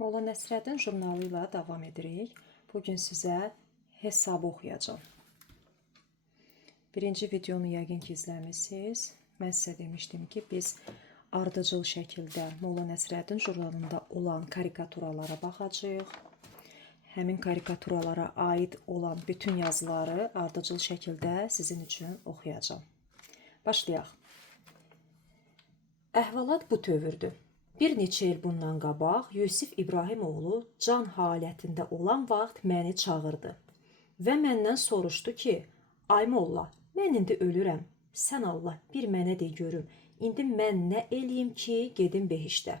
Molla Nəsrəddin jurnalı ilə davam edirik. Bugün sizə hesabı oxuyacağım. Birinci videonu yəqin ki izləmişsiniz. Mən sizə demişdim ki, biz ardıcıl şəkildə Molla Nəsrəddin jurnalında olan karikaturalara baxacağıq. Həmin karikaturalara aid olan bütün yazıları ardıcıl şəkildə sizin üçün oxuyacağım. Başlayaq. Əhvalat bu tövrdür. Bir neçə il bundan qabaq Yusif İbrahimoğlu can halətində olan vaxt məni çağırdı və məndən soruşdu ki, ay molla, mən indi ölürəm, sən Allah bir mənə de görüm, indi mən nə eləyim ki, gedim behişdə.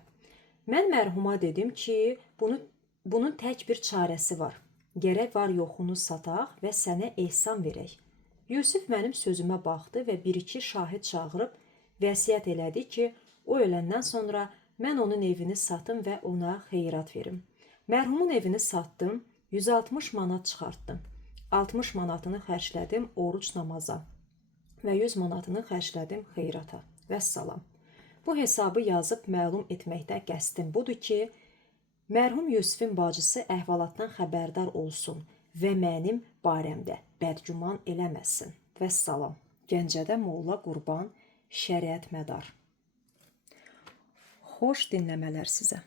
Mən mərhuma dedim ki, bunun tək bir çarəsi var. Gərək var yoxunu sataq və sənə ehsan verək. Yusif mənim sözümə baxdı və bir-iki şahid çağırıb vəsiyyət elədi ki, o öləndən sonra mən onun evini satım və ona xeyrat verim. Mərhumun evini satdım, 160 manat çıxartdım. 60 manatını xərclədim oruç namaza və 100 manatını xərclədim xeyrata. Vəssalam. Bu hesabı yazıb məlum etməkdə qəsdim budur ki, mərhum Yusifin bacısı əhvalatdan xəbərdar olsun və mənim barəmdə bədgüman eləməsin. Vəssalam. Gəncədə Molla Qurban, Şəriət Mədar. Xoş dinləmələr sizə.